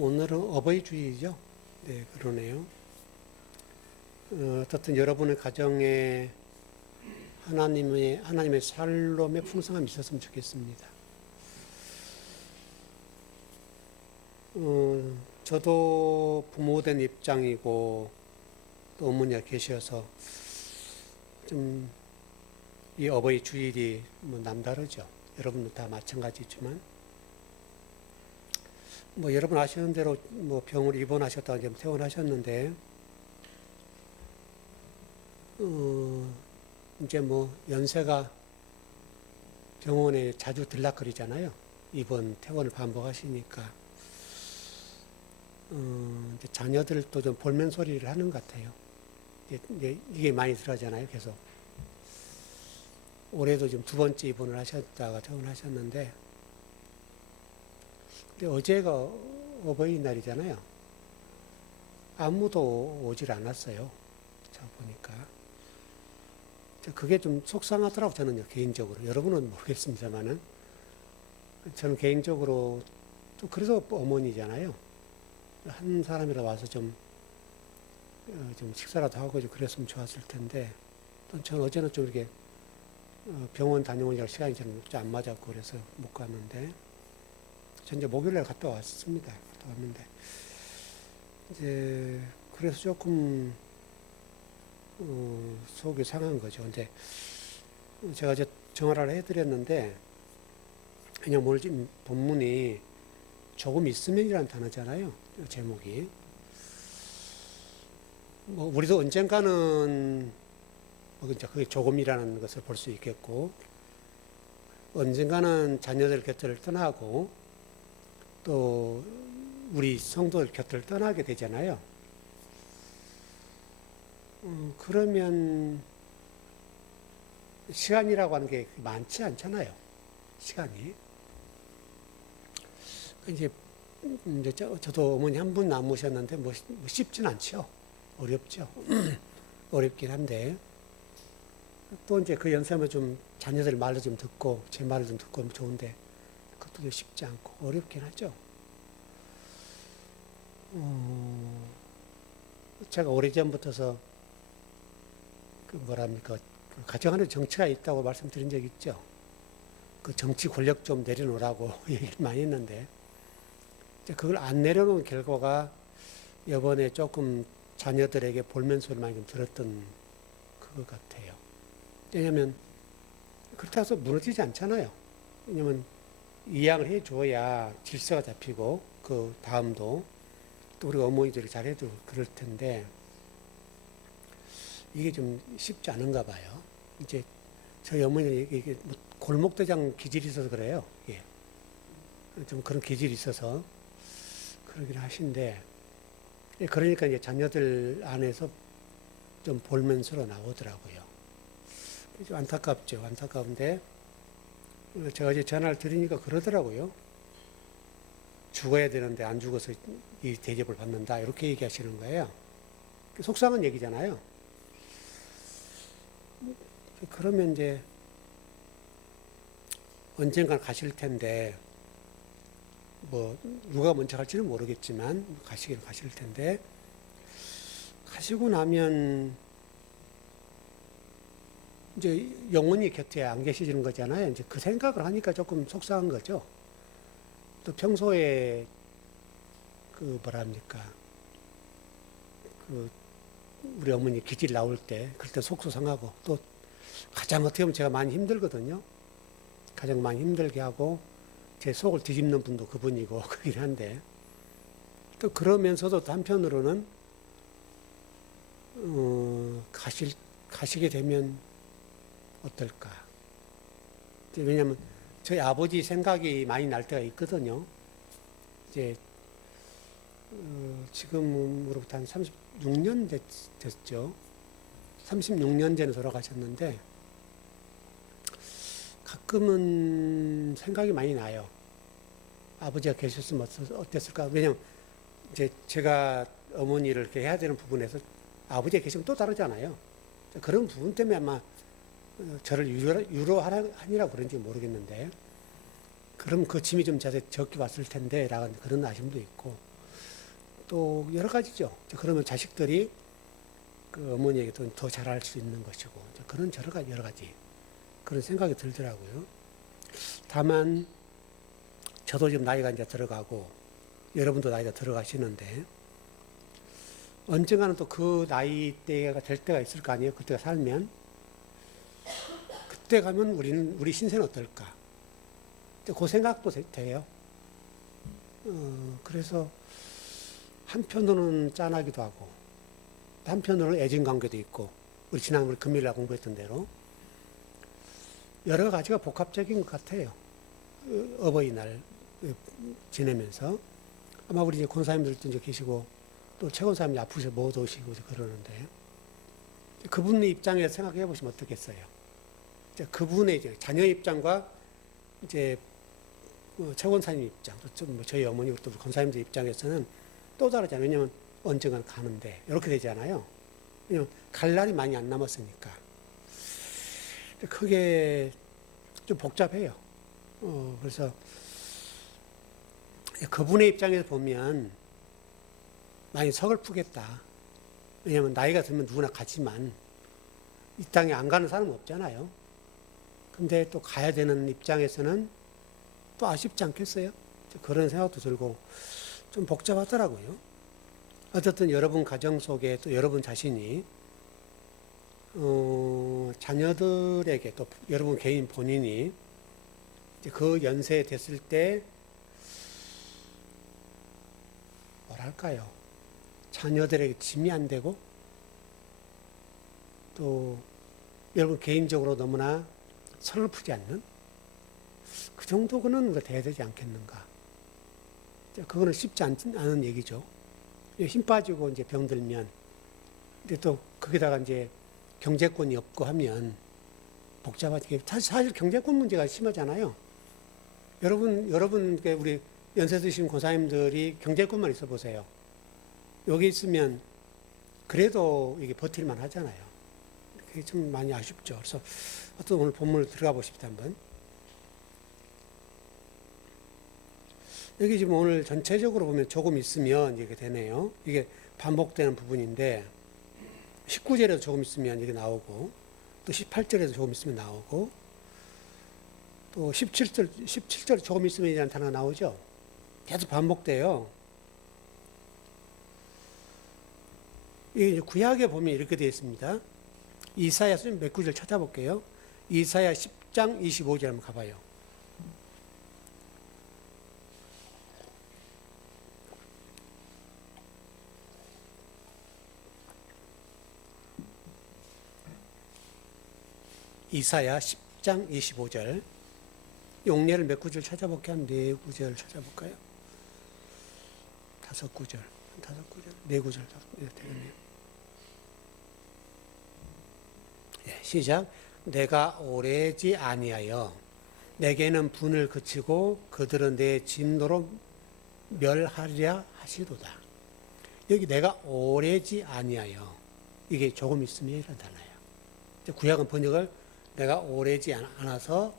오늘은 어버이 주일이죠. 네, 그러네요. 어떻든 여러분의 가정에 하나님의 샬롬의 풍성함이 있었으면 좋겠습니다. 저도 부모된 입장이고 또 어머니가 계셔서 좀 이 어버이 주일이 뭐 남다르죠. 여러분도 다 마찬가지지만 뭐 여러분 아시는 대로 뭐 병을 입원하셨다가 이제 퇴원하셨는데 이제 뭐 연세가 병원에 자주 들락거리잖아요. 입원 퇴원을 반복하시니까 이제 자녀들도 좀 볼멘 소리를 하는 것 같아요. 이게 많이 들어가잖아요. 계속 올해도 지금 두 번째 입원을 하셨다가 퇴원하셨는데 근데 어제가 어버이날이잖아요. 아무도 오질 않았어요. 저 보니까. 그게 좀 속상하더라고, 저는요, 개인적으로. 여러분은 모르겠습니다만은. 저는 개인적으로, 또 그래서 어머니잖아요. 한 사람이라 와서 좀 식사라도 하고 좀 그랬으면 좋았을 텐데, 또 저는 어제는 좀 이렇게 병원 다녀오니까 시간이 좀 안 맞았고 그래서 못 갔는데, 전 이제 목요일에 갔다 왔습니다. 갔다 왔는데, 이제, 그래서 조금, 속이 상한 거죠. 근데 제가 이제 정화를 해드렸는데, 그냥 오늘 지금 본문이 조금 있으면이라는 단어잖아요. 제목이. 뭐, 우리도 언젠가는, 그게 조금이라는 것을 볼 수 있겠고, 언젠가는 자녀들 곁을 떠나고, 또, 우리 성도들 곁을 떠나게 되잖아요. 그러면, 시간이라고 하는 게 많지 않잖아요. 시간이. 이제 저도 어머니 한 분 남으셨는데 뭐 쉽진 않죠. 어렵죠. 어렵긴 한데 또 이제 그 연세면 좀 자녀들 말을 좀 듣고 제 말을 좀 듣고 하면 좋은데 그것도 쉽지 않고 어렵긴 하죠. 제가 오래전부터서 그 뭐랍니까 그 가정 안에 정치가 있다고 말씀드린 적 있죠. 그 정치 권력 좀 내려놓으라고 얘기를 많이 했는데 그걸 안 내려놓은 결과가 이번에 조금 자녀들에게 볼멘 소리를 많이 좀 들었던 그것 같아요. 왜냐하면 그렇다고 해서 무너지지 않잖아요. 왜냐하면 이양을 해줘야 질서가 잡히고 그 다음도 또 우리 어머니들이 잘해도 그럴 텐데 이게 좀 쉽지 않은가 봐요. 이제 저희 어머니는 이게 뭐 골목대장 기질이 있어서 그래요. 예. 좀 그런 기질이 있어서 그러긴 하신데, 그러니까 이제 자녀들 안에서 좀 볼멘서로 나오더라고요. 좀 안타깝죠. 안타까운데, 제가 이제 전화를 드리니까 그러더라고요. 죽어야 되는데 안 죽어서 이 대접을 받는다. 이렇게 얘기하시는 거예요. 속상한 얘기잖아요. 그러면 이제 언젠간 가실 텐데, 뭐 누가 먼저 갈지는 모르겠지만 가시긴 가실 텐데 가시고 나면 이제 영원히 곁에 안 계시는 거잖아요. 이제 그 생각을 하니까 조금 속상한 거죠. 또 평소에 그 뭐랍니까 그 우리 어머니 기질 나올 때 그럴 때 속도 상하고 또 가장 어떻게 보면 제가 많이 힘들거든요. 가장 많이 힘들게 하고 제 속을 뒤집는 분도 그분이고 그긴 한데 또 그러면서도 또 한편으로는 가시게 되면 어떨까? 왜냐하면 저희 아버지 생각이 많이 날 때가 있거든요. 이제 지금으로부터 한 36년 됐죠. 36년 전에 돌아가셨는데 가끔은 생각이 많이 나요. 아버지가 계셨으면 어땠을까? 왜냐면 이제 제가 어머니를 이렇게 해야 되는 부분에서 아버지가 계시면 또 다르잖아요. 그런 부분 때문에 아마 저를 유로하니라 그런지 모르겠는데, 그럼 그 짐이 좀 자세 적게 왔을 텐데, 라는 그런 아쉬움도 있고, 또 여러 가지죠. 그러면 자식들이 그 어머니에게 더 잘할 수 있는 것이고 그런 여러 가지 그런 생각이 들더라고요. 다만 저도 지금 나이가 이제 들어가고 여러분도 나이가 들어가시는데 언젠가는 또 그 나이대가 될 때가 있을 거 아니에요. 그때가 살면 그때 가면 우리 신세는 어떨까? 그 생각도 돼요. 그래서 한편으로는 짠하기도 하고 한편으로는 애증관계도 있고 우리 금요일날 공부했던 대로 여러 가지가 복합적인 것 같아요. 어버이날 지내면서 아마 우리 이제 권사님들도 이제 계시고 또 최 권사님이 아프셔서 못 오시고 그러는데 그분의 입장에서 생각해 보시면 어떻겠어요? 그분의 이제 자녀 입장과 이제 최 권사님 입장, 또 저희 어머니 또 권사님들 입장에서는 또 다르잖아요. 왜냐하면 언젠가는 가는데 이렇게 되잖아요. 왜냐하면 갈 날이 많이 안 남았으니까. 그게 좀 복잡해요. 그래서 그분의 입장에서 보면 많이 서글프겠다. 왜냐하면 나이가 들면 누구나 가지만 이 땅에 안 가는 사람은 없잖아요. 근데 또 가야 되는 입장에서는 또 아쉽지 않겠어요? 그런 생각도 들고 좀 복잡하더라고요. 어쨌든 여러분 가정 속에 또 여러분 자신이 자녀들에게 또 여러분 개인 본인이 이제 그 연세에 됐을 때 뭐랄까요? 자녀들에게 짐이 안 되고 또 여러분 개인적으로 너무나 서글프지 않는 그 정도는 돼야 되지 않겠는가. 그거는 쉽지 않은 얘기죠. 힘 빠지고 이제 병들면 근데 또 거기다가 이제 경제권이 없고 하면 복잡하게 사실 경제권 문제가 심하잖아요. 여러분 우리 연세 드신 고사님들이 경제권만 있어 보세요. 여기 있으면 그래도 이게 버틸만 하잖아요. 그게 좀 많이 아쉽죠. 그래서 어떤 오늘 본문을 들어가 보십시다 한번. 여기 지금 오늘 전체적으로 보면 조금 있으면 이게 되네요. 이게 반복되는 부분인데 19절에도 조금 있으면 이게 나오고 또 18절에도 조금 있으면 나오고 또 17절 조금 있으면 이라는 단어가 나오죠. 계속 반복돼요. 이게 구약에 보면 이렇게 되어 있습니다. 이사야 몇 구절 찾아볼게요. 이사야 10장 25절 한번 가봐요. 이사야 10장 25절. 용례를 몇 구절 찾아볼게요? 한 네 구절 찾아볼까요? 다섯 구절, 네 구절 되겠네요. 예, 시작. 내가 오래지 아니하여 내게는 분을 그치고 그들은 내 진노로 멸하리라 하시도다. 여기 내가 오래지 아니하여 이게 조금 있으면 이런 단어예요. 구약은 번역을 내가 오래지 않아서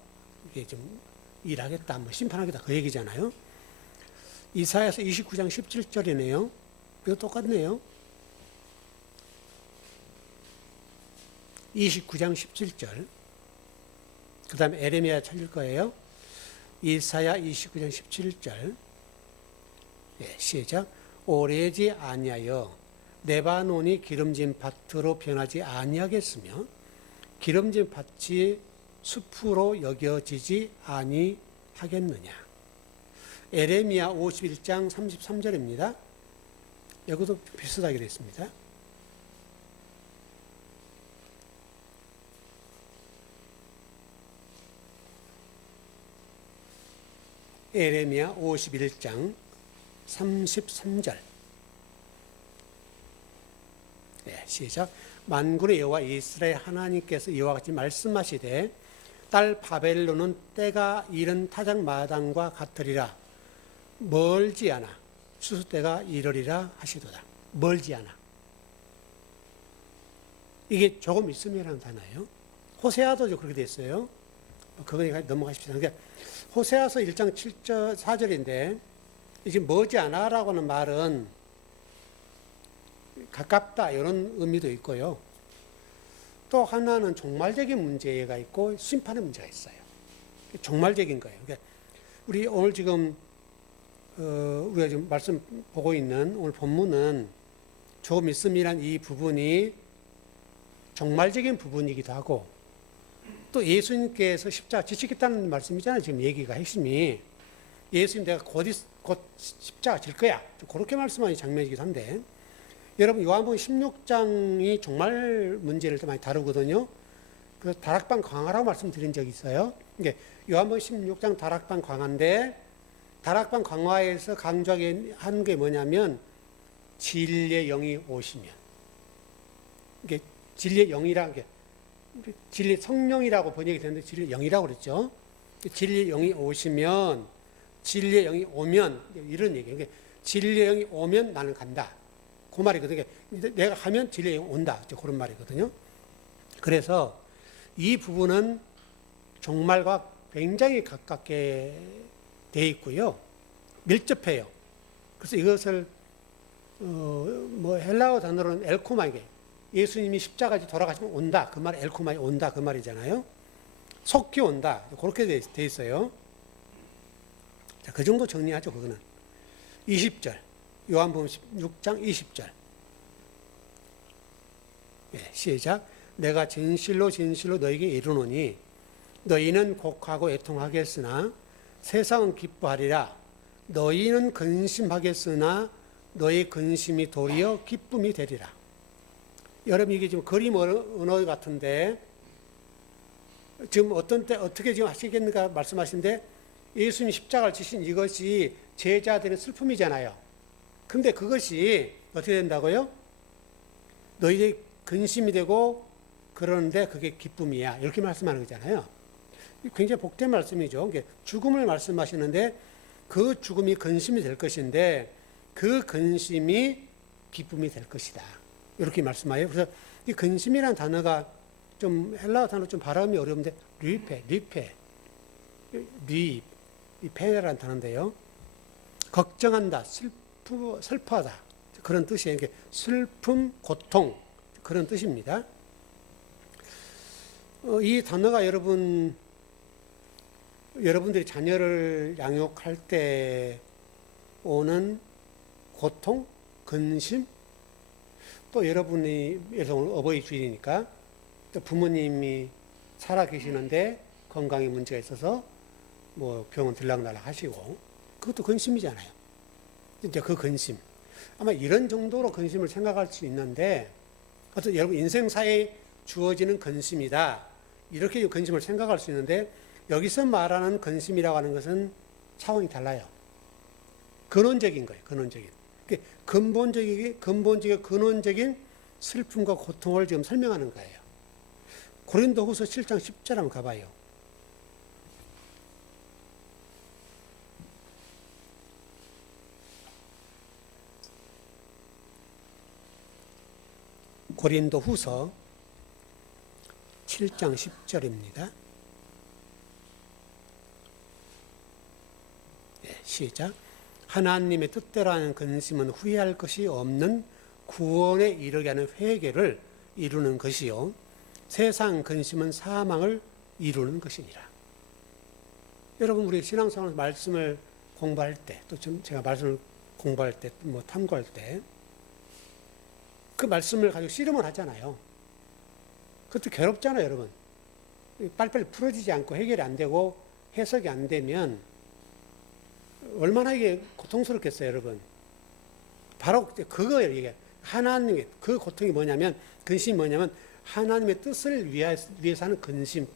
이게 좀 일하겠다, 뭐 심판하겠다 그 얘기잖아요. 이사야서 29장 17절이네요. 이거 똑같네요. 29장 17절. 그 다음에 에레미야 찾을 거예요. 이사야 29장 17절. 예, 시작. 오래지 아니하여 레바논이 기름진 밭으로 변하지 아니하겠으며 기름진 밭이 숲으로 여겨지지 아니하겠느냐. 에레미야 51장 33절입니다. 여기도 비슷하게 되어 있습니다. 에레미야 51장 33절. 네, 시작. 만군의 여호와 이스라엘 하나님께서 이와 같이 말씀하시되 딸 바벨론은 때가 이른 타작마당과 같으리라. 멀지 않아 추수 때가 이르리라 하시도다. 멀지 않아. 이게 조금 있으면이라는 단어예요. 호세아도 그렇게 됐어요. 그거에 넘어가십시다. 그러니까 호세아서 1장 7절 4절인데 지금 머지 않아라고 하는 말은 가깝다 이런 의미도 있고요. 또 하나는 종말적인 문제가 있고 심판의 문제가 있어요. 종말적인 거예요. 그러니까 우리 오늘 지금 우리가 지금 말씀 보고 있는 오늘 본문은 조금 있음이란 이 부분이 종말적인 부분이기도 하고 또 예수님께서 십자가 지시겠다는 말씀이잖아요. 지금 얘기가 핵심이 예수님 내가 곧 십자가 질 거야. 그렇게 말씀하는 장면이기도 한데 여러분 요한복음 16장이 종말 문제를 좀 많이 다루거든요. 그 다락방 강화라고 말씀드린 적이 있어요. 이게 요한복음 16장 다락방 강화인데 다락방 강화에서 강조하게 한 게 뭐냐면 진리의 영이 오시면 이게 진리의 영이라는 게 진리 성령이라고 번역이 되는데 진리의 영이라고 그랬죠. 진리의 영이 오시면 진리의 영이 오면 이런 얘기예요. 그러니까 진리의 영이 오면 나는 간다. 그 말이거든요. 내가 가면 진리의 영이 온다. 그런 말이거든요. 그래서 이 부분은 종말과 굉장히 가깝게 돼 있고요. 밀접해요. 그래서 이것을 헬라어 단어로는 엘코마이게 예수님이 십자가까지 돌아가시면 온다. 그 말 엘코마이 온다. 그 말이잖아요. 속히 온다. 그렇게 돼 있어요. 자, 그 정도 정리하죠. 그거는 20절 요한복음 16장 20절 시작. 내가 진실로 진실로 너에게 이르노니 너희는 곡하고 애통하겠으나 세상은 기뻐하리라. 너희는 근심하겠으나 너희 근심이 도리어 기쁨이 되리라. 여러분 이게 지금 그림 언어 같은데 지금 어떤 때 어떻게 지금 하시겠는가 말씀하시는데 예수님 십자가를 지신 이것이 제자들의 슬픔이잖아요. 근데 그것이 어떻게 된다고요? 너희의 근심이 되고 그러는데 그게 기쁨이야. 이렇게 말씀하는 거잖아요. 굉장히 복된 말씀이죠. 죽음을 말씀하시는데 그 죽음이 근심이 될 것인데 그 근심이 기쁨이 될 것이다. 이렇게 말씀하여요. 그래서 이 근심이라는 단어가 좀 헬라어 단어 좀 발음이 어려운데 이 페라는 단어인데요. 걱정한다, 슬퍼하다 그런 뜻이에요. 슬픔, 고통 그런 뜻입니다. 이 단어가 여러분들이 자녀를 양육할 때 오는 고통, 근심, 또 여러분이 오늘 어버이 주일이니까 또 부모님이 살아 계시는데 건강에 문제가 있어서 뭐 병원 들락날락 하시고 그것도 근심이잖아요. 이제 그 근심 아마 이런 정도로 근심을 생각할 수 있는데 어떤 여러분 인생사에 주어지는 근심이다 이렇게 근심을 생각할 수 있는데 여기서 말하는 근심이라고 하는 것은 차원이 달라요. 근원적인 거예요. 근본적인 근원적인 슬픔과 고통을 지금 설명하는 거예요. 고린도후서 7장 10절 한번 가봐요. 고린도후서 7장 10절입니다. 시작. 하나님의 뜻대로 하는 근심은 후회할 것이 없는 구원에 이르게 하는 회개를 이루는 것이요 세상 근심은 사망을 이루는 것이니라. 여러분 우리 신앙생활 말씀을 공부할 때 또 제가 말씀을 공부할 때 뭐 탐구할 때 그 말씀을 가지고 씨름을 하잖아요. 그것도 괴롭잖아요, 여러분. 빨리빨리 풀어지지 않고 해결이 안 되고 해석이 안 되면 얼마나 이게 고통스럽겠어요, 여러분. 바로 그거예요, 이게. 하나님의, 그 고통이 뭐냐면, 근심이 뭐냐면, 하나님의 뜻을 위해서 하는 근심.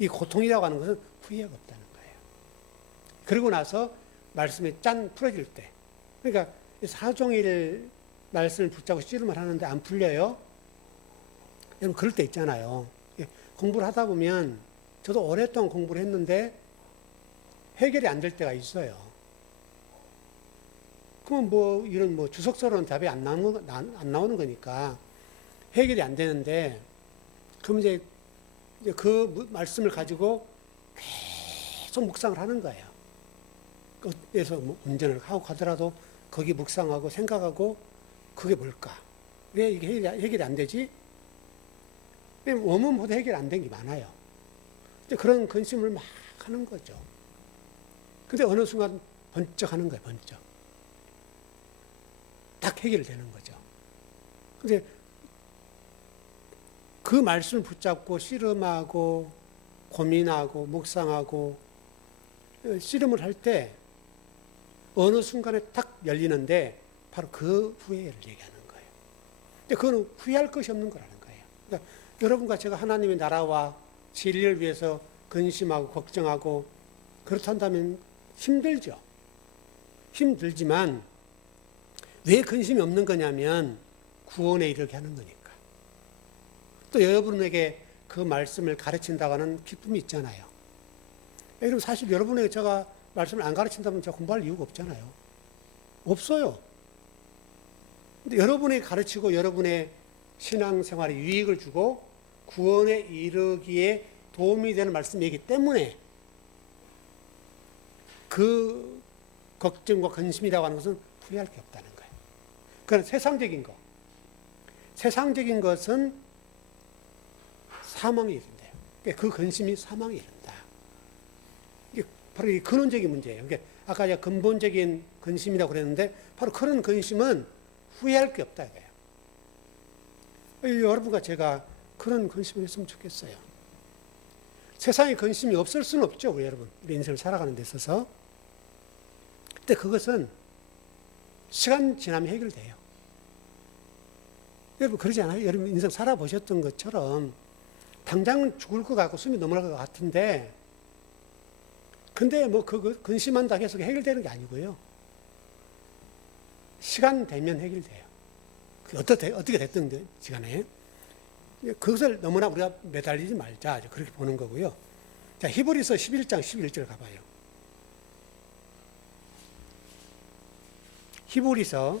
이 고통이라고 하는 것은 후회가 없다는 거예요. 그리고 나서 말씀이 짠 풀어질 때. 그러니까 사종일 말씀을 붙잡고 씨름을 하는데 안 풀려요? 여러분, 그럴 때 있잖아요. 공부를 하다 보면, 저도 오랫동안 공부를 했는데, 해결이 안 될 때가 있어요. 그러면 이런 주석서로는 답이 안 나오는 거니까 해결이 안 되는데, 그럼 이제 그 말씀을 가지고 계속 묵상을 하는 거예요. 그래서 운전을 하고 가더라도 거기 묵상하고 생각하고 그게 뭘까? 왜 이게 해결이 안 되지? 원문보다 해결이 안 된 게 많아요. 그런 근심을 막 하는 거죠. 근데 어느 순간 번쩍 하는 거예요, 번쩍. 딱 해결되는 거죠. 근데 그 말씀을 붙잡고 씨름하고 고민하고 묵상하고 씨름을 할 때 어느 순간에 딱 열리는데 바로 그 후회를 얘기하는 거예요. 근데 그거는 후회할 것이 없는 거라는 거예요. 그러니까 여러분과 제가 하나님의 나라와 진리를 위해서 근심하고 걱정하고 그렇다면 힘들죠. 힘들지만 왜 근심이 없는 거냐면 구원에 이르게 하는 거니까. 또 여러분에게 그 말씀을 가르친다고 하는 기쁨이 있잖아요. 여러분 사실 여러분에게 제가 말씀을 안 가르친다면 제가 공부할 이유가 없잖아요. 없어요. 근데 여러분에게 가르치고 여러분의 신앙생활에 유익을 주고 구원에 이르기에 도움이 되는 말씀이기 때문에 그 걱정과 근심이라고 하는 것은 후회할 게 없다는 거예요. 그건 세상적인 거. 세상적인 것은 사망에 이른대요. 그러니까 그 근심이 사망에 이른다. 이게 바로 이 근원적인 문제예요. 그러니까 아까 제가 근본적인 근심이라고 그랬는데 바로 그런 근심은 후회할 게 없다 이거예요. 여러분과 제가 그런 근심을 했으면 좋겠어요. 세상에 근심이 없을 수는 없죠, 우리 여러분. 우리 인생을 살아가는 데 있어서. 근데 그것은 시간 지나면 해결돼요. 여러분 그러지 않아요? 여러분 인생 살아보셨던 것처럼 당장은 죽을 것 같고 숨이 넘어갈 것 같은데 근데 뭐 그 근심한다고 해서 해결되는 게 아니고요. 시간 되면 해결돼요. 어떻게 됐든 시간에. 그것을 너무나 우리가 매달리지 말자. 그렇게 보는 거고요. 자, 히브리서 11장 11절 가봐요. 히브리서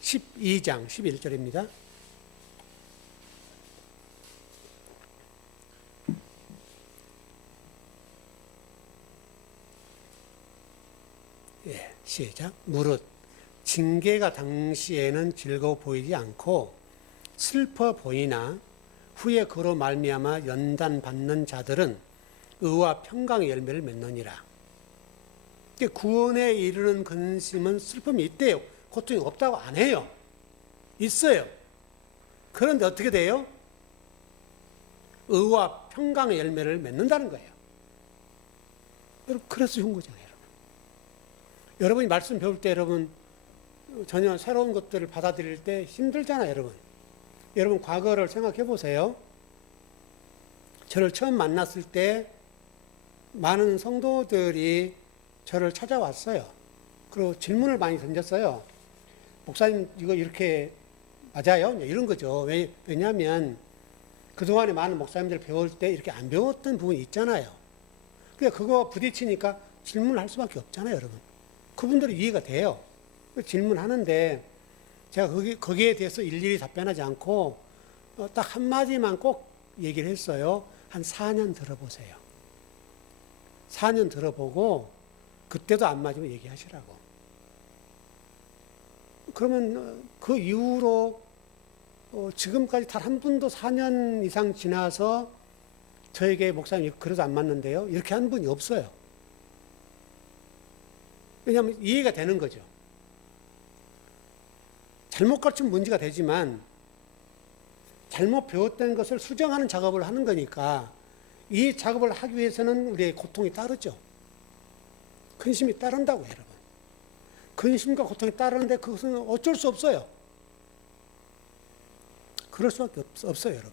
12장 11절입니다. 예, 시작. 무릇 징계가 당시에는 즐거워 보이지 않고 슬퍼 보이나 후에 그로 말미암아 연단받는 자들은 의와 평강의 열매를 맺느니라. 구원에 이르는 근심은 슬픔이 있대요. 고통이 없다고 안 해요. 있어요. 그런데 어떻게 돼요? 의와 평강의 열매를 맺는다는 거예요. 여러분 그래서 좋은 거잖아요. 여러분이 말씀 배울 때 여러분 전혀 새로운 것들을 받아들일 때 힘들잖아요, 여러분. 여러분 과거를 생각해 보세요. 저를 처음 만났을 때 많은 성도들이 저를 찾아왔어요. 그리고 질문을 많이 던졌어요. 목사님 이거 이렇게 맞아요? 이런 거죠. 왜냐하면 그동안에 많은 목사님들 배울 때 이렇게 안 배웠던 부분이 있잖아요. 그러니까 그거 부딪히니까 질문을 할 수밖에 없잖아요, 여러분. 그분들이 이해가 돼요. 질문하는데 제가 거기에 대해서 일일이 답변하지 않고 딱 한마디만 꼭 얘기를 했어요. 한 4년 들어보세요. 4년 들어보고 그때도 안 맞으면 얘기하시라고. 그러면 그 이후로 지금까지 단 한 분도 4년 이상 지나서 저에게 목사님 그래도 안 맞는데요. 이렇게 한 분이 없어요. 왜냐하면 이해가 되는 거죠. 잘못 가르치면 문제가 되지만 잘못 배웠던 것을 수정하는 작업을 하는 거니까 이 작업을 하기 위해서는 우리의 고통이 따르죠. 근심이 따른다고요, 여러분. 근심과 고통이 따르는데 그것은 어쩔 수 없어요. 그럴 수밖에 없어요, 여러분.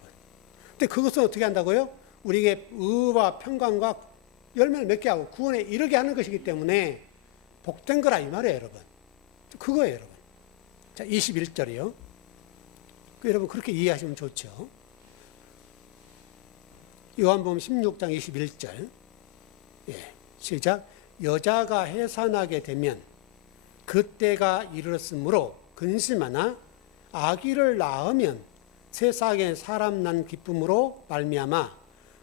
근데 그것은 어떻게 한다고요? 우리에게 의와 평강과 열매를 맺게 하고 구원에 이르게 하는 것이기 때문에 복된 거라 이 말이에요, 여러분. 그거예요, 여러분. 자, 21절이요. 여러분 그렇게 이해하시면 좋죠. 요한복음 16장 21절. 예, 시작. 여자가 해산하게 되면 그때가 이르렀으므로 근심하나 아기를 낳으면 세상에 사람 난 기쁨으로 말미암아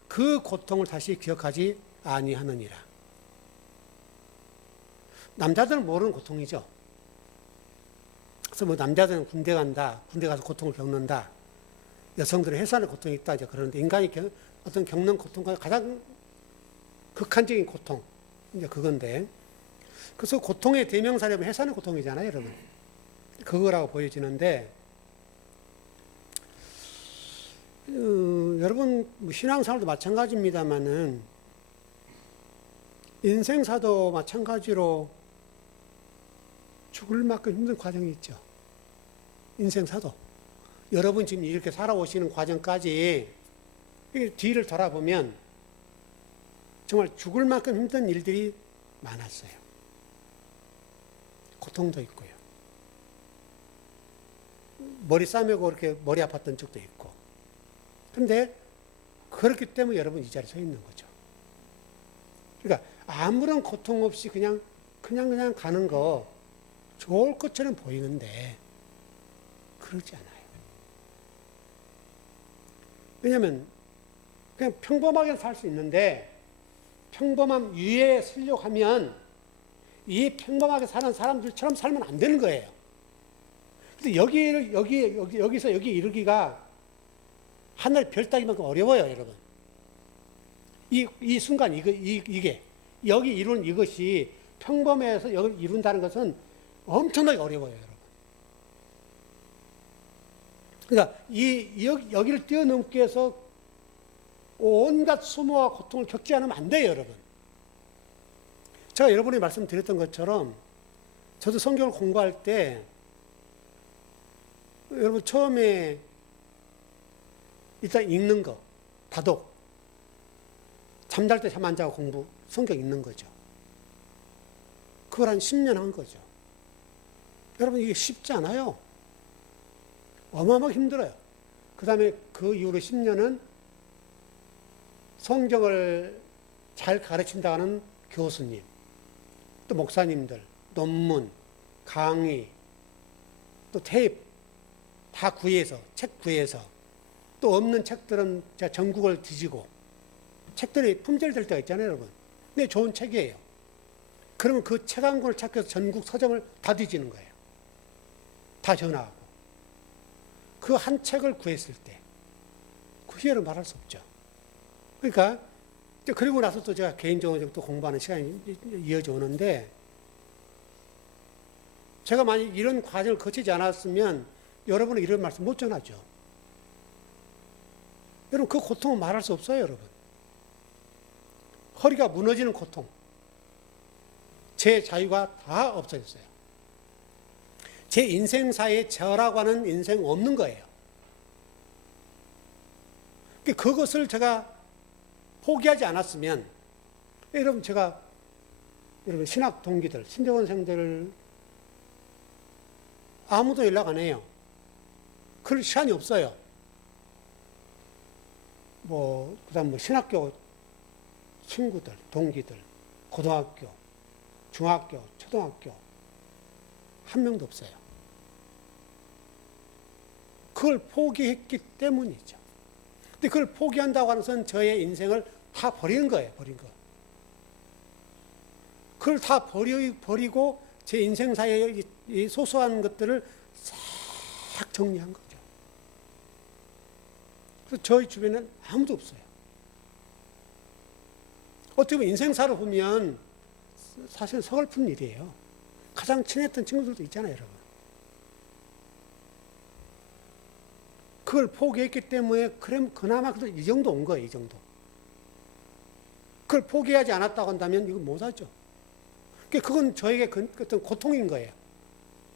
그 고통을 다시 기억하지 아니하느니라. 남자들은 모르는 고통이죠. 그래서 뭐 남자들은 군대 간다, 군대 가서 고통을 겪는다, 여성들은 해산의 고통이 있다 이제 그러는데 인간이 어떤 겪는 고통과 가장 극한적인 고통 이제 그건데 그래서 고통의 대명사라면 해산의 고통이잖아요, 여러분. 그거라고 보여지는데 여러분 뭐 신앙생활도 마찬가지입니다만은 인생사도 마찬가지로 죽을 만큼 힘든 과정이 있죠. 인생사도. 여러분 지금 이렇게 살아오시는 과정까지 뒤를 돌아보면 정말 죽을 만큼 힘든 일들이 많았어요. 고통도 있고요. 머리 싸매고 이렇게 머리 아팠던 적도 있고. 그런데 그렇기 때문에 여러분 이 자리에 서 있는 거죠. 그러니까 아무런 고통 없이 그냥 가는 거 좋을 것처럼 보이는데 그렇지 않아요. 왜냐하면 그냥 평범하게 살 수 있는데 평범함 위에 서려고 하면 이 평범하게 사는 사람들처럼 살면 안 되는 거예요. 근데 여기서 여기 이르기가 하늘 별 따기만큼 어려워요, 여러분. 이 순간 이게 여기 이룬 이것이 평범해서 여기 이룬다는 것은 엄청나게 어려워요, 여러분. 그러니까 여기를 뛰어넘기 위해서 온갖 수모와 고통을 겪지 않으면 안 돼요, 여러분. 제가 여러분이 말씀드렸던 것처럼 저도 성경을 공부할 때 여러분 처음에 일단 읽는 거, 다독, 잠잘 때 잠 안 자고 공부, 성경 읽는 거죠. 그걸 한 10년 한 거죠. 여러분 이게 쉽지 않아요. 어마어마하게 힘들어요. 그 다음에 그 이후로 10년은 성경을 잘 가르친다는 교수님, 또 목사님들, 논문, 강의, 또 테이프 다 구해서, 책 구해서, 또 없는 책들은 제가 전국을 뒤지고, 책들이 품절될 때가 있잖아요, 여러분. 근데 좋은 책이에요. 그러면 그 책 한 권을 찾기 위해서 전국 서점을 다 뒤지는 거예요. 다 전화하고. 그 한 책을 구했을 때, 그 희열을 말할 수 없죠. 그러니까, 그리고 나서 또 제가 개인적으로 또 공부하는 시간이 이어져 오는데, 제가 만약 이런 과정을 거치지 않았으면 여러분은 이런 말씀 못 전하죠. 여러분, 그 고통은 말할 수 없어요, 여러분. 허리가 무너지는 고통. 제 자유가 다 없어졌어요. 제 인생사에 저라고 하는 인생 없는 거예요. 그것을 제가 포기하지 않았으면, 여러분, 제가, 여러분, 신학 동기들, 신대원생들, 아무도 연락 안 해요. 그럴 시간이 없어요. 그 다음 신학교 친구들, 동기들, 고등학교, 중학교, 초등학교, 한 명도 없어요. 그걸 포기했기 때문이죠. 근데 그걸 포기한다고 하는 것은 저의 인생을 다 버리는 거예요, 버린 거. 그걸 다 버리고 제 인생사의 이 소소한 것들을 싹 정리한 거죠. 그래서 저희 주변에는 아무도 없어요. 어떻게 보면 인생사를 보면 사실 서글픈 일이에요. 가장 친했던 친구들도 있잖아요, 여러분. 그걸 포기했기 때문에 그나마 이 정도 온 거예요, 이 정도. 그걸 포기하지 않았다고 한다면 이거 못하죠. 그건 저에게 어떤 고통인 거예요.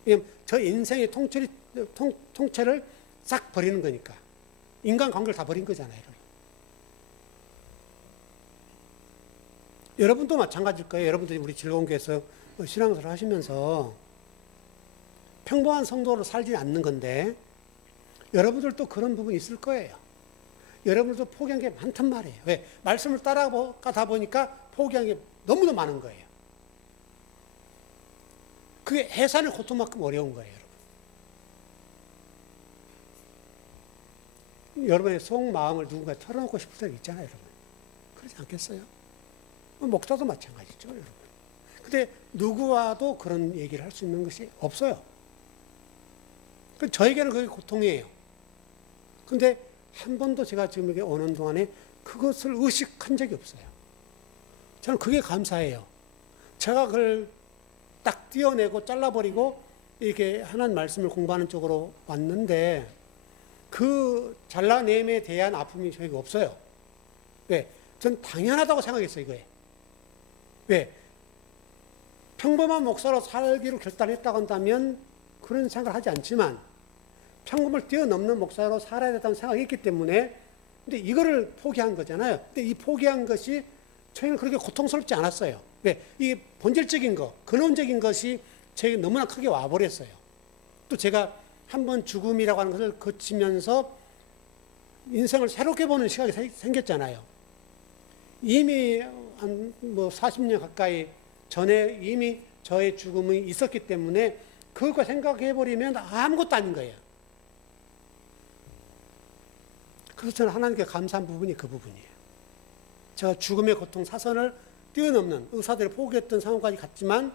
왜냐하면 저 인생의 통째를 싹 버리는 거니까. 인간관계를 다 버린 거잖아요, 여러분. 여러분도 마찬가지일 거예요. 여러분들이 우리 즐거운 교회에서 신앙생활을 하시면서 평범한 성도로 살지 않는 건데 여러분들도 그런 부분이 있을 거예요. 여러분들도 포기한 게 많단 말이에요. 왜? 말씀을 따라가다 보니까 포기한 게 너무도 많은 거예요. 그게 해산의 고통만큼 어려운 거예요, 여러분. 여러분의 속마음을 누군가 털어놓고 싶을 때가 있잖아요, 여러분. 그러지 않겠어요? 목사도 마찬가지죠, 여러분. 근데 누구와도 그런 얘기를 할 수 있는 것이 없어요. 저에게는 그게 고통이에요. 근데 한 번도 제가 지금 여기 오는 동안에 그것을 의식한 적이 없어요. 저는 그게 감사해요. 제가 그걸 딱 떼어내고 잘라버리고 이렇게 하나님 말씀을 공부하는 쪽으로 왔는데 그 잘라냄에 대한 아픔이 저에게 없어요. 왜? 전 당연하다고 생각했어요, 이거에. 왜? 평범한 목사로 살기로 결단했다고 한다면 그런 생각을 하지 않지만 평범을 뛰어넘는 목사로 살아야 된다는 생각을 했기 때문에 근데 이거를 포기한 거잖아요. 근데 이 포기한 것이 저희는 그렇게 고통스럽지 않았어요. 왜? 이게 본질적인 거, 근원적인 것이 저에게 너무나 크게 와버렸어요. 또 제가 한번 죽음이라고 하는 것을 거치면서 인생을 새롭게 보는 시각이 생겼잖아요. 이미 한 40년 가까이 전에 이미 저의 죽음이 있었기 때문에 그것과 생각해버리면 아무것도 아닌 거예요. 그래서 저는 하나님께 감사한 부분이 그 부분이에요. 제가 죽음의 고통 사선을 뛰어넘는 의사들이 포기했던 상황까지 갔지만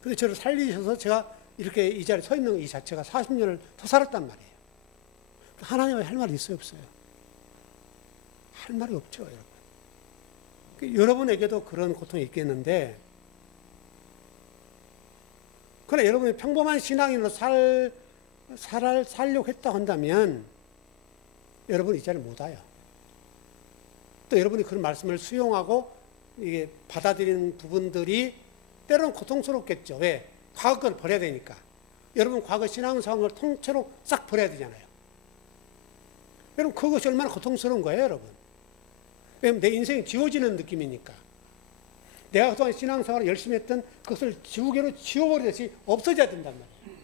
그래서 저를 살리셔서 제가 이렇게 이 자리에 서 있는 이 자체가 40년을 더 살았단 말이에요. 하나님이 할 말이 있어요, 없어요? 할 말이 없죠, 여러분. 여러분에게도 그런 고통이 있겠는데 그러나 여러분이 평범한 신앙인으로 살려고 했다고 한다면 여러분 이 자리에 못 와요. 또 여러분이 그런 말씀을 수용하고 이게 받아들이는 부분들이 때로는 고통스럽겠죠. 왜? 과거 걸 버려야 되니까. 여러분 과거 신앙 상황을 통째로 싹 버려야 되잖아요. 여러분 그것이 얼마나 고통스러운 거예요, 여러분. 왜냐면 내 인생이 지워지는 느낌이니까. 내가 그동안 신앙생활을 열심히 했던 그것을 지우개로 지워버리듯이 없어져야 된단 말이에요.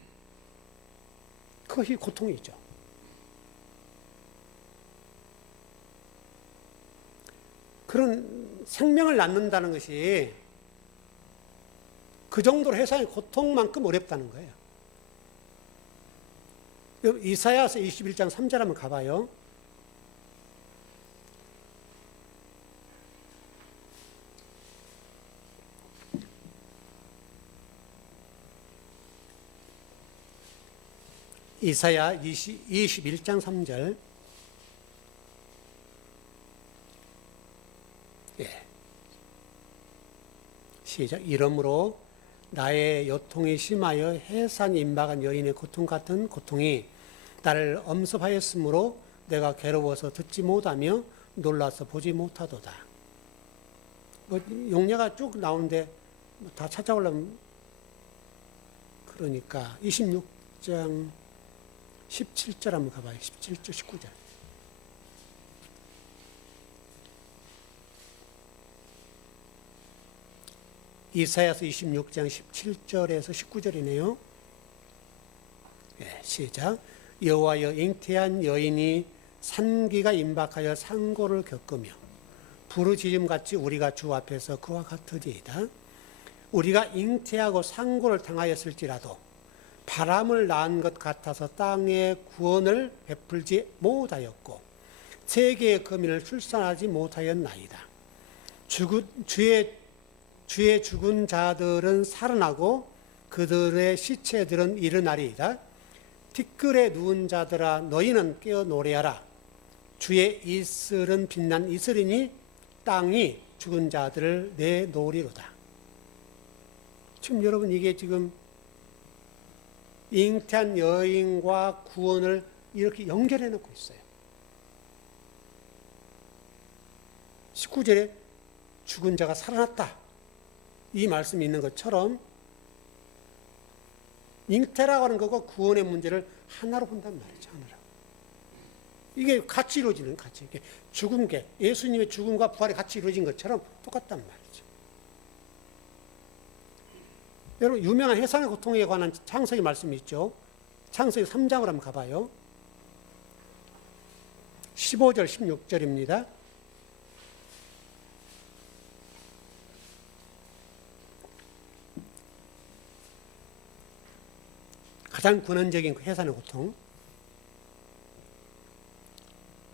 그것이 고통이죠. 그런 생명을 낳는다는 것이 그 정도로 세상의 고통만큼 어렵다는 거예요. 이사야서 21장 3절 한번 가봐요. 이사야 21장 3절. 예. 시작. 이러므로 나의 요통이 심하여 해산이 임박한 여인의 고통 같은 고통이 나를 엄습하였으므로 내가 괴로워서 듣지 못하며 놀라서 보지 못하도다. 용례가 쭉 나오는데 다 찾아오려면 그러니까 26장 17절 한번 가봐요. 17절 19절. 이사야서 26장 17절에서 19절이네요. 예, 시작. 여호와여 잉태한 여인이 산기가 임박하여 상고를 겪으며 부르짖음같이 우리가 주 앞에서 그와 같으리이다. 우리가 잉태하고 상고를 당하였을지라도 바람을 낳은 것 같아서 땅에 구원을 베풀지 못하였고 세계의 거민을 출산하지 못하였나이다. 주의 죽은 자들은 살아나고 그들의 시체들은 일어나리이다. 티끌에 누운 자들아 너희는 깨어 노래하라. 주의 이슬은 빛난 이슬이니 땅이 죽은 자들을 내놓으리로다. 지금 여러분 이게 지금 잉태한 여인과 구원을 이렇게 연결해 놓고 있어요. 19절에 죽은 자가 살아났다. 이 말씀이 있는 것처럼 잉태라고 하는 것과 구원의 문제를 하나로 본단 말이죠. 하나로. 이게 같이 이루어지는 같이. 죽은 게 예수님의 죽음과 부활이 같이 이루어진 것처럼 똑같단 말이죠. 여러분 유명한 해산의 고통에 관한 창세기 말씀이 있죠. 창세기 3장으로 한번 가봐요. 15절 16절입니다. 가장 근원적인 해산의 고통.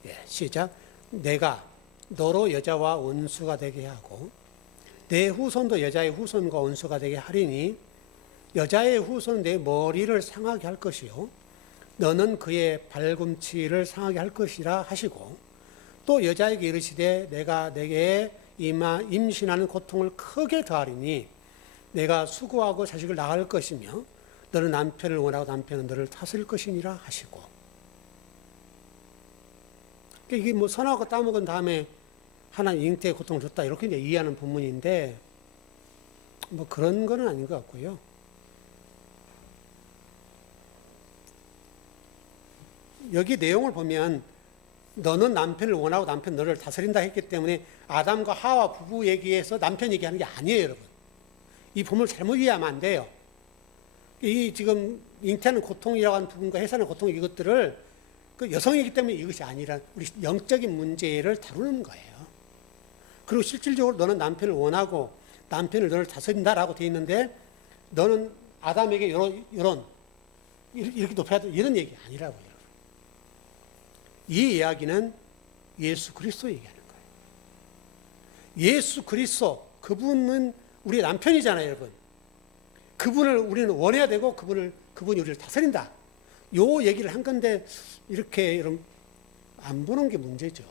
예, 시작. 내가 너로 여자와 원수가 되게 하고 내 후손도 여자의 후손과 원수가 되게 하리니 여자의 후손은 내 머리를 상하게 할 것이요 너는 그의 발꿈치를 상하게 할 것이라 하시고, 또 여자에게 이르시되 내가 내게 임신하는 고통을 크게 더하리니 내가 수고하고 자식을 낳을 것이며 너는 남편을 원하고 남편은 너를 다스릴 것이니라 하시고. 이게 뭐 선하고 따먹은 다음에 하나님 잉태의 고통을 줬다 이렇게 이제 이해하는 본문인데, 뭐 그런 거는 아닌 것 같고요. 여기 내용을 보면 너는 남편을 원하고 남편 너를 다스린다 했기 때문에 아담과 하와 부부 얘기에서 남편 얘기하는 게 아니에요, 여러분. 이 본문을 잘못 이해하면 안 돼요. 이 지금 잉태하는 고통이라고 하는 부분과 해산의 고통, 이것들을 그 여성이기 때문에 이것이 아니라 우리 영적인 문제를 다루는 거예요. 그리고 실질적으로 너는 남편을 원하고 남편을 너를 다스린다라고 되어 있는데, 너는 아담에게 이런 이렇게 높여야 돼 이런 얘기 아니라고요. 이 이야기는 예수 그리스도 얘기하는 거예요. 예수 그리스도, 그분은 우리의 남편이잖아요, 여러분. 그분을 우리는 원해야 되고 그분이 우리를 다스린다. 요 얘기를 한 건데 이렇게 여러분 안 보는 게 문제죠.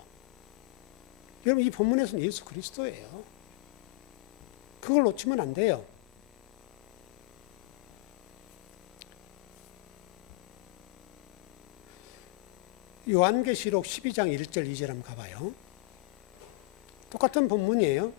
여러분 이 본문에서는 예수 그리스도예요. 그걸 놓치면 안 돼요. 요한계시록 12장 1절 2절 한번 가봐요. 똑같은 본문이에요.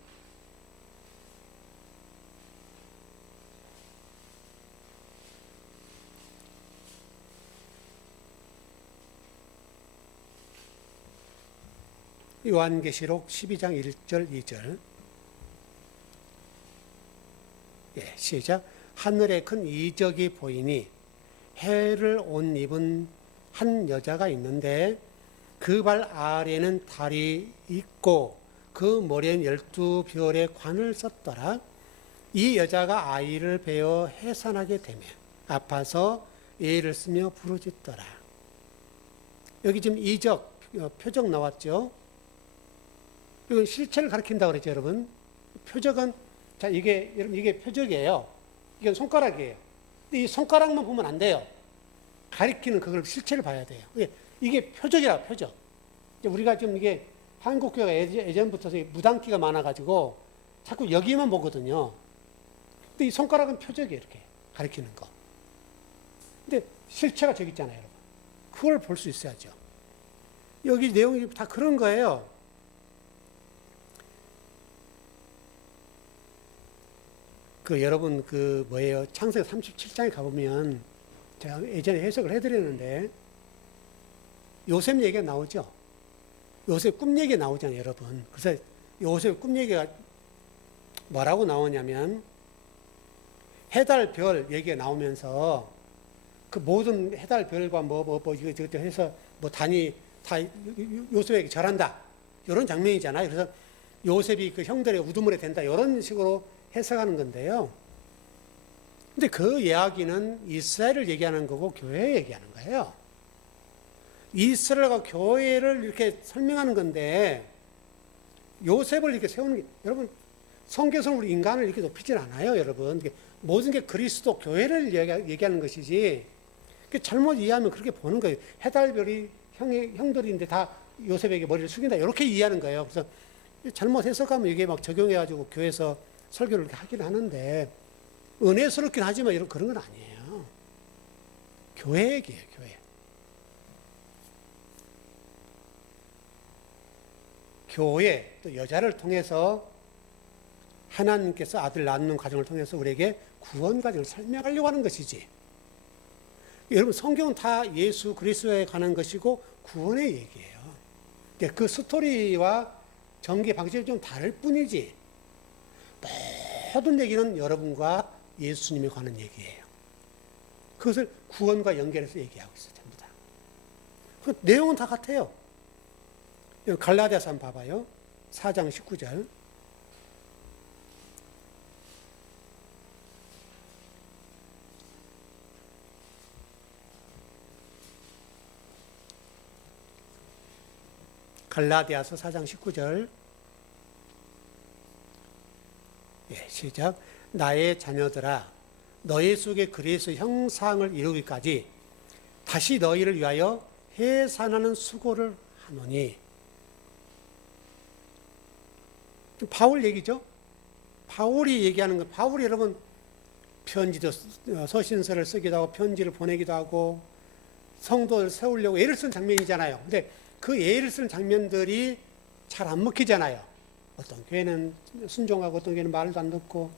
요한계시록 12장 1절 2절. 예, 시작. 하늘에 큰 이적이 보이니 해를 옷 입은 한 여자가 있는데 그 발 아래는 달이 있고 그 머리엔 12별의 관을 썼더라. 이 여자가 아이를 베어 해산하게 되며 아파서 애를 쓰며 부르짖더라. 여기 지금 이적, 표적 나왔죠? 이건 실체를 가리킨다고 그랬죠, 여러분. 표적은, 자, 이게 표적이에요. 이게 손가락이에요. 근데 이 손가락만 보면 안 돼요. 가리키는 그걸 실체를 봐야 돼요. 이게 표적이라, 표적. 우리가 지금 이게 한국교회가 예전부터 무당기가 많아가지고 자꾸 여기만 보거든요. 근데 이 손가락은 표적이에요, 이렇게. 가리키는 거. 근데 실체가 저기 있잖아요, 여러분. 그걸 볼 수 있어야죠. 여기 내용이 다 그런 거예요. 여러분, 뭐예요? 창세기 37장에 가보면, 제가 예전에 해석을 해드렸는데, 요셉 얘기가 나오죠? 요셉 꿈 얘기가 나오잖아요, 여러분. 그래서 요셉 꿈 얘기가 뭐라고 나오냐면, 해달 별 얘기가 나오면서, 그 모든 해달 별과 이거 해서, 단위, 다 요셉에게 절한다. 이런 장면이잖아요. 그래서 요셉이 그 형들의 우두머리 된다. 이런 식으로 해석하는 건데요. 근데 그 이야기는 이스라엘을 얘기하는 거고 교회 얘기하는 거예요. 이스라엘과 교회를 이렇게 설명하는 건데 요셉을 이렇게 세우는 게, 여러분 성경에서는 우리 인간을 이렇게 높이진 않아요, 여러분. 모든 게 그리스도 교회를 얘기하는 것이지, 잘못 이해하면 그렇게 보는 거예요. 해달별이 형들인데 다 요셉에게 머리를 숙인다 이렇게 이해하는 거예요. 그래서 잘못 해석하면 이게 막 적용해가지고 교회에서 설교를 이렇게 하긴 하는데, 은혜스럽긴 하지만 그런 건 아니에요. 교회 얘기예요, 교회. 교회, 또 여자를 통해서 하나님께서 아들 낳는 과정을 통해서 우리에게 구원 과정을 설명하려고 하는 것이지. 여러분, 성경은 다 예수 그리스도에 관한 것이고 구원의 얘기예요. 그 스토리와 전개 방식이 좀 다를 뿐이지, 모든 얘기는 여러분과 예수님에 관한 얘기예요. 그것을 구원과 연결해서 얘기하고 있어요, 전부 다. 그 내용은 다 같아요. 갈라디아서 한번 봐봐요. 4장 19절. 갈라디아서 4장 19절. 예, 시작. 나의 자녀들아, 너희 속에 그리스도 형상을 이루기까지 다시 너희를 위하여 해산하는 수고를 하노니. 바울 얘기죠. 바울이 얘기하는 거. 바울이 여러분 편지도 서신서를 쓰기도 하고 편지를 보내기도 하고 성도를 세우려고 애를 쓴 장면이잖아요. 근데 그 애를 쓴 장면들이 잘 안 먹히잖아요. 어떤 교회는 순종하고 어떤 교회는 말도 안 듣고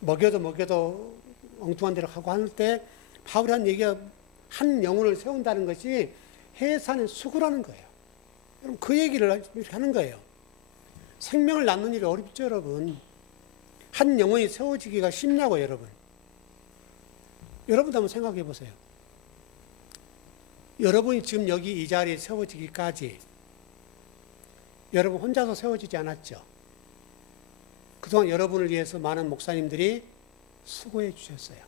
먹여도 엉뚱한 대로 하고 할 때 바울이 한 얘기가 한 영혼을 세운다는 것이 해산의 수고라는 거예요. 여러분 그 얘기를 이렇게 하는 거예요. 생명을 낳는 일이 어렵죠, 여러분. 한 영혼이 세워지기가 쉽냐고, 여러분. 여러분도 한번 생각해 보세요. 여러분이 지금 여기 이 자리에 세워지기까지 여러분 혼자서 세워지지 않았죠. 그동안 여러분을 위해서 많은 목사님들이 수고해 주셨어요.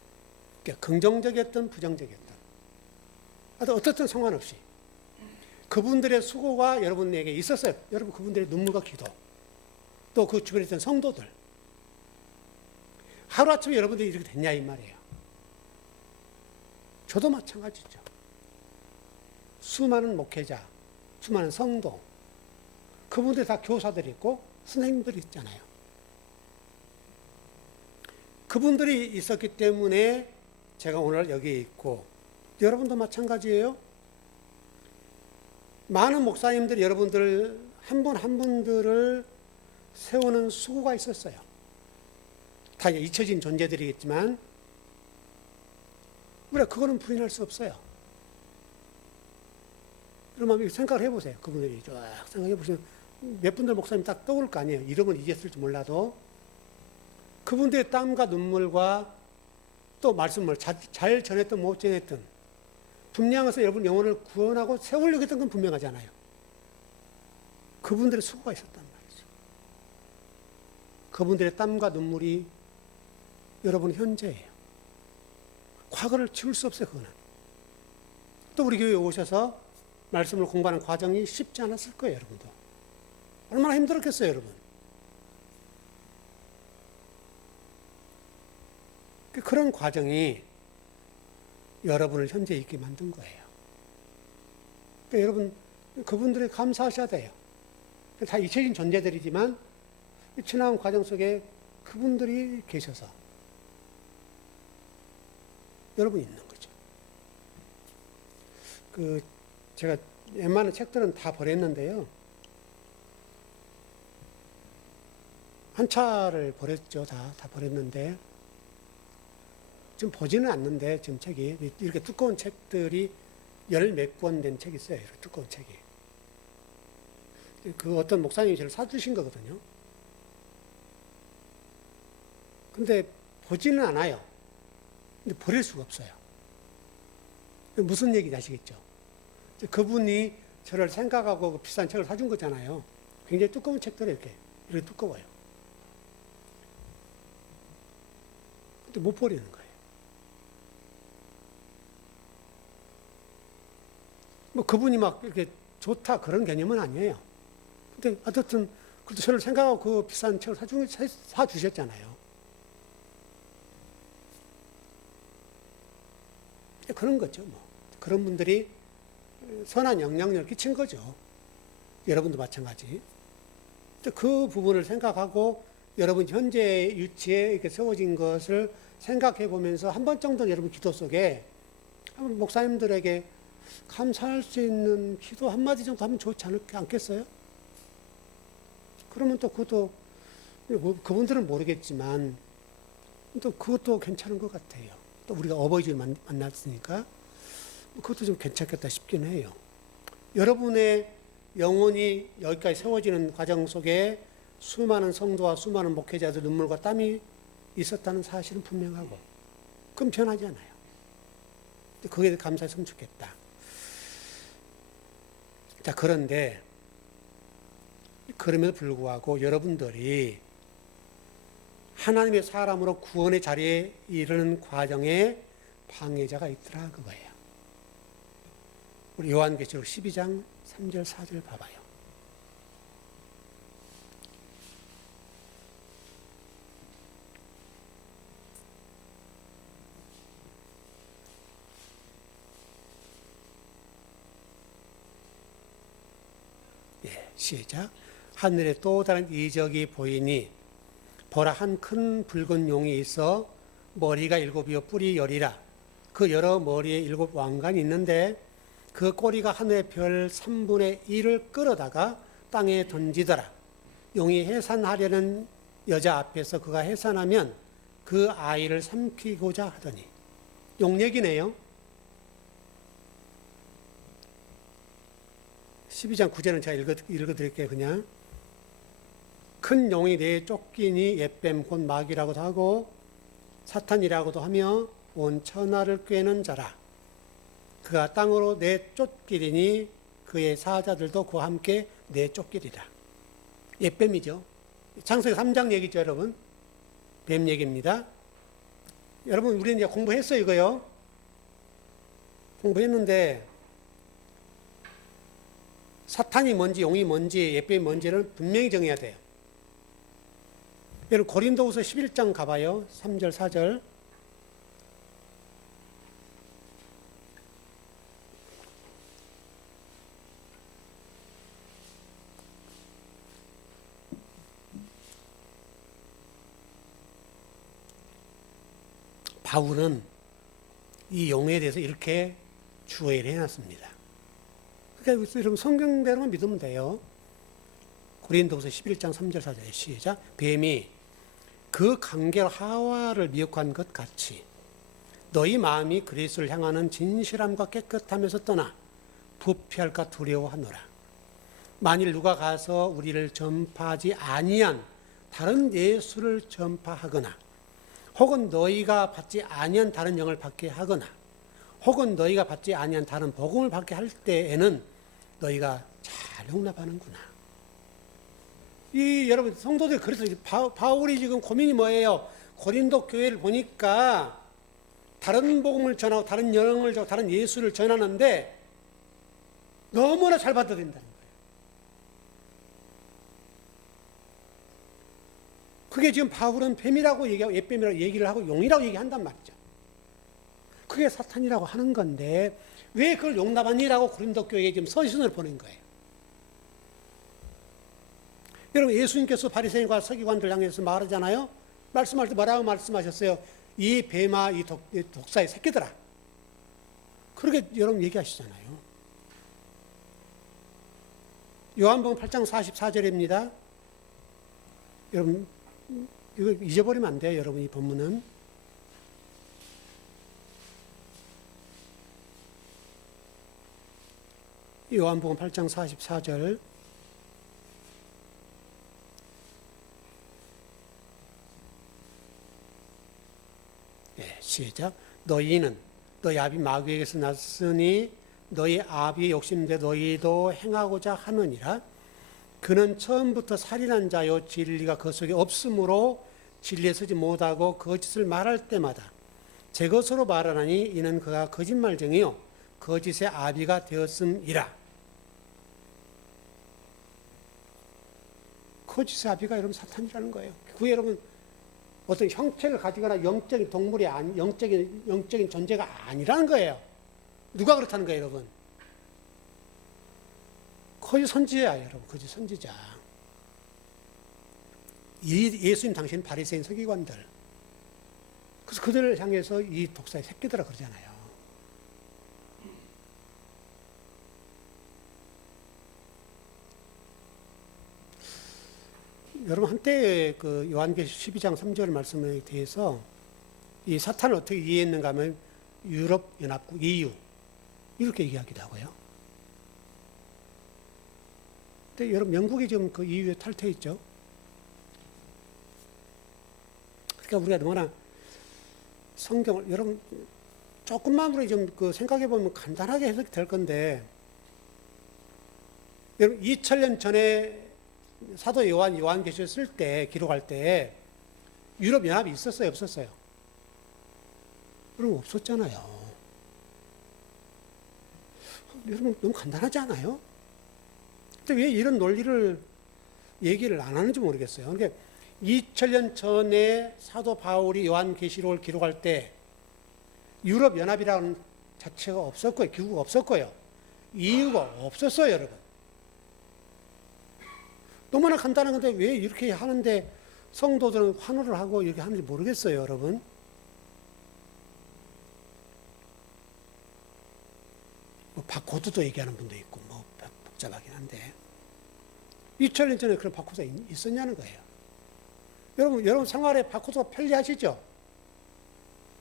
그러니까 긍정적이었던 부정적이었던 어떻든 상관없이 그분들의 수고가 여러분에게 있었어요. 여러분 그분들의 눈물과 기도 또 그 주변에 있던 성도들 하루아침에 여러분들이 이렇게 됐냐 이 말이에요. 저도 마찬가지죠. 수많은 목회자, 수많은 성도 그분들 다 교사들이 있고 선생님들이 있잖아요. 그분들이 있었기 때문에 제가 오늘 여기에 있고 여러분도 마찬가지예요. 많은 목사님들이 여러분들 한 분 한 분들을 세우는 수고가 있었어요. 다 잊혀진 존재들이겠지만 우리가 그거는 부인할 수 없어요. 여러분 생각을 해보세요. 그분들이 쫙 생각해보시면 몇 분들 목사님 딱 떠오를 거 아니에요. 이름은 잊었을지 몰라도 그분들의 땀과 눈물과 또 말씀을 잘 전했든 못 전했든 분량에서 여러분 영혼을 구원하고 세우려고 했던 건 분명하잖아요. 그분들의 수고가 있었단 말이죠. 그분들의 땀과 눈물이 여러분 현재예요. 과거를 지울 수 없어요. 그거는. 또 우리 교회에 오셔서 말씀을 공부하는 과정이 쉽지 않았을 거예요. 여러분도. 얼마나 힘들었겠어요. 여러분. 그런 과정이 여러분을 현재 있게 만든 거예요. 그러니까 여러분 그분들이 감사하셔야 돼요. 다 잊혀진 존재들이지만 지나온 과정 속에 그분들이 계셔서 여러분이 있는 거죠. 제가 웬만한 책들은 다 버렸는데요. 한 차를 버렸죠. 다 버렸는데 지금 보지는 않는데 지금 책이 이렇게 두꺼운 책들이 열 몇 권 된 책이 있어요. 이렇게 두꺼운 책이. 그 어떤 목사님이 저를 사주신 거거든요. 근데 보지는 않아요. 근데 버릴 수가 없어요. 무슨 얘기인지 아시겠죠? 그분이 저를 생각하고 그 비싼 책을 사준 거잖아요. 굉장히 두꺼운 책들이 이렇게 두꺼워요. 근데 못 버리는 거예요. 뭐 그분이 막 이렇게 좋다 그런 개념은 아니에요. 근데 어쨌든 그래도 저를 생각하고 그 비싼 책을 사주셨잖아요. 그런 거죠. 뭐 그런 분들이 선한 영향력을 끼친 거죠. 여러분도 마찬가지. 그 부분을 생각하고 여러분 현재 위치에 이렇게 세워진 것을 생각해 보면서 한 번 정도 여러분 기도 속에 목사님들에게 감사할 수 있는 기도 한마디 정도 하면 좋지 않겠어요? 그러면 또 그것도 그분들은 모르겠지만 또 그것도 괜찮은 것 같아요. 또 우리가 어버이주를 만났으니까 그것도 좀 괜찮겠다 싶긴 해요. 여러분의 영혼이 여기까지 세워지는 과정 속에 수많은 성도와 수많은 목회자들 눈물과 땀이 있었다는 사실은 분명하고 그건 변하지 않아요. 그게 감사했으면 좋겠다. 자, 그런데 그럼에도 불구하고 여러분들이 하나님의 사람으로 구원의 자리에 이르는 과정에 방해자가 있더라 그거예요. 우리 요한계시록 12장 3절 4절 봐봐요. 예, 시작. 하늘에 또 다른 이적이 보이니 보라 한 큰 붉은 용이 있어 머리가 7이요 뿔이 10이라. 그 여러 머리에 7 왕관이 있는데 그 꼬리가 하늘의 별 3분의 1을 끌어다가 땅에 던지더라. 용이 해산하려는 여자 앞에서 그가 해산하면 그 아이를 삼키고자 하더니. 용 얘기네요. 12장 9절은 제가 읽어드릴게요. 그냥. 큰 용이 내 쫓기니 옛뱀 곧 마귀라고도 하고 사탄이라고도 하며 온 천하를 꿰는 자라. 그가 땅으로 내쫓기리니 그의 사자들도 그와 함께 내쫓기리라. 옛뱀이죠. 창세기 3장 얘기죠, 여러분. 뱀 얘기입니다. 여러분, 우리는 이제 공부했어요, 이거요. 공부했는데 사탄이 뭔지 용이 뭔지 옛뱀이 뭔지를 분명히 정해야 돼요. 여러분 고린도후서 11장 가봐요. 3절 4절. 바울은 이 용에 대해서 이렇게 주의를 해놨습니다. 그러니까 여러분 성경대로만 믿으면 돼요. 고린도후서 11장 3절 4절 시작. 뱀이 그 관계로 하와를 미혹한 것 같이 너희 마음이 그리스도를 향하는 진실함과 깨끗함에서 떠나 부패할까 두려워하노라. 만일 누가 가서 우리를 전파하지 아니한 다른 예수를 전파하거나 혹은 너희가 받지 아니한 다른 영을 받게 하거나 혹은 너희가 받지 아니한 다른 복음을 받게 할 때에는 너희가 잘 용납하는구나. 이 여러분 성도들 그래서 바울이 지금 고민이 뭐예요? 고린도 교회를 보니까 다른 복음을 전하고 다른 영을 전하고 다른 예수를 전하는데 너무나 잘 받아들인다는 거예요. 그게 지금 바울은 뱀이라고 얘기하고 옛뱀이라고 얘기를 하고 용이라고 얘기한단 말이죠. 그게 사탄이라고 하는 건데 왜 그걸 용납하니라고 고린도 교회에 지금 서신을 보낸 거예요. 여러분 예수님께서 바리새인과 서기관들 향해서 말하잖아요. 말씀할 때 뭐라고 말씀하셨어요? 이 뱀아 이 독사의 새끼들아. 그렇게 여러분 얘기하시잖아요. 요한복음 8장 44절입니다. 여러분 이거 잊어버리면 안 돼요. 여러분 이 본문은. 요한복음 8장 44절. 예, 시작. 너희는 너희 아비 마귀에게서 났으니 너희 아비의 욕심대로 너희도 행하고자 하느니라. 그는 처음부터 살인한 자요 진리가 그 속에 없으므로 진리에 서지 못하고 거짓을 말할 때마다 제 것으로 말하나니 이는 그가 거짓말쟁이요 거짓의 아비가 되었음이라. 거짓의 아비가 여러분 사탄이라는 거예요. 그게 여러분 어떤 형체를 가지거나 영적인 동물이 영적인 존재가 아니라는 거예요. 누가 그렇다는 거예요, 여러분? 거짓 선지자야, 여러분. 거짓 선지자. 예수님 당시엔 바리새인 서기관들. 그래서 그들을 향해서 이 독사의 새끼들아 그러잖아요. 여러분 한때 그 요한계시 12장 3절 말씀에 대해서 이 사탄을 어떻게 이해했는가 하면 유럽 연합국 EU 이렇게 얘기하기도 하고요. 근데 여러분 영국이 지금 그 EU에 탈퇴했죠. 그러니까 우리가 얼마나 성경을 여러분 조금만 우리 좀 그 생각해 보면 간단하게 해석이 될 건데 여러분 2000년 전에 사도 요한계시를 쓸 때 기록할 때 유럽 연합이 있었어요, 없었어요? 여러분 없었잖아요. 여러분 너무 간단하지 않아요? 근데 왜 이런 논리를 얘기를 안 하는지 모르겠어요. 그러니까 2000년 전에 사도 바울이 요한계시록을 기록할 때 유럽 연합이라는 자체가 없었고요, 기구가 없었고요, 이유가 없었어요, 여러분. 너무나 간단한 건데 왜 이렇게 하는데 성도들은 환호를 하고 이렇게 하는지 모르겠어요, 여러분. 뭐 바코드도 얘기하는 분도 있고 뭐 복잡하긴 한데 2000년 전에 그런 바코드가 있었냐는 거예요. 여러분 생활에 바코드가 편리하시죠?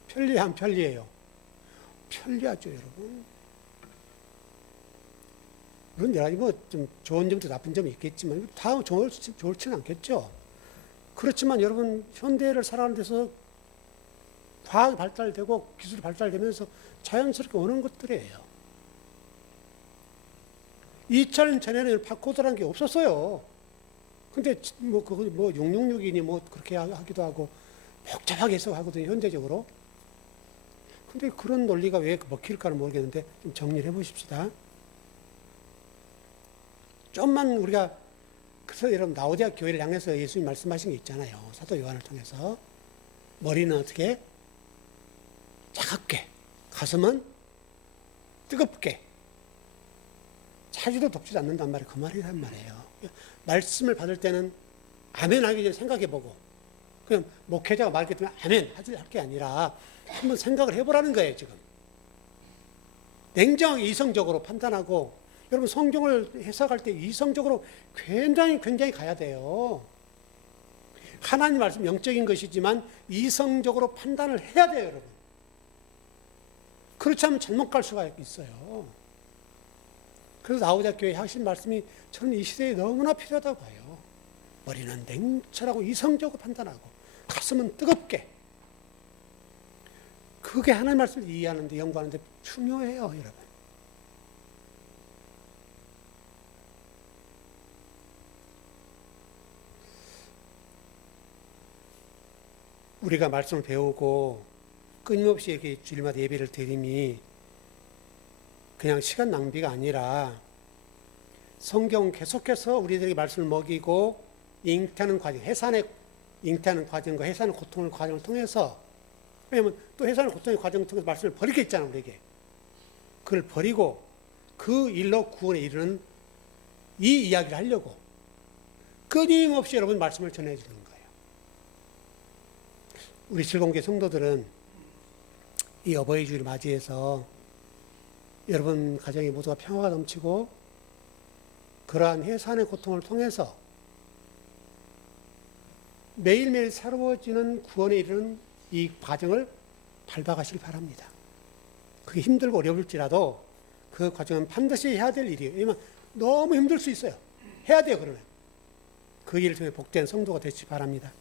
편리한 편리해요. 편리하죠, 여러분. 물론 여러 가지 뭐좀 좋은 점도 나쁜 점이 있겠지만 다 좋지는 않겠죠. 그렇지만 여러분 현대를 살아가는 데서 과학이 발달되고 기술이 발달되면서 자연스럽게 오는 것들이에요. 2000년 전에는 바코드라는 게 없었어요. 근데 뭐 그거 뭐 666이니 뭐 그렇게 하기도 하고 복잡하게 해석하거든요, 현대적으로. 근데 그런 논리가 왜 먹힐까는 모르겠는데 좀 정리를 해보십시다. 좀만 우리가 그래서 여러분 라오디아 교회를 향해서 예수님 말씀하신 게 있잖아요. 사도 요한을 통해서 머리는 어떻게 차갑게, 가슴은 뜨겁게, 차지도 덮지도 않는단 말이에요. 그 말이란 말이에요. 말씀을 받을 때는 아멘 하기 전에 생각해보고 그냥 목회자가 말했기 때문에 아멘 할 게 아니라 한번 생각을 해보라는 거예요. 지금 냉정하게 이성적으로 판단하고 여러분 성경을 해석할 때 이성적으로 굉장히 가야 돼요. 하나님 말씀 영적인 것이지만 이성적으로 판단을 해야 돼요, 여러분. 그렇지 않으면 잘못 갈 수가 있어요. 그래서 라오디아 교회 하신 말씀이 저는 이 시대에 너무나 필요하다고 봐요. 머리는 냉철하고 이성적으로 판단하고 가슴은 뜨겁게. 그게 하나님 말씀을 이해하는데 연구하는데 중요해요, 여러분. 우리가 말씀을 배우고 끊임없이 이렇게 주일마다 예배를 드림이 그냥 시간 낭비가 아니라 성경 계속해서 우리들에게 말씀을 먹이고 잉태하는 과정, 잉태하는 과정과 해산의 고통의 과정을 통해서, 왜냐하면 또 해산의 고통의 과정을 통해서 말씀을 버릴 게 있잖아, 우리에게. 그걸 버리고 그 일로 구원에 이르는 이 이야기를 하려고 끊임없이 여러분 말씀을 전해주는 거예요. 우리 즐거운교회 성도들은 이 어버이 주일을 맞이해서 여러분 가정이 모두가 평화가 넘치고 그러한 해산의 고통을 통해서 매일매일 새로워지는 구원에 이르는 이 과정을 밟아가시기 바랍니다. 그게 힘들고 어려울지라도 그 과정은 반드시 해야 될 일이에요. 왜냐하면 너무 힘들 수 있어요. 해야 돼요, 그러면. 그 일을 통해 복된 성도가 되시기 바랍니다.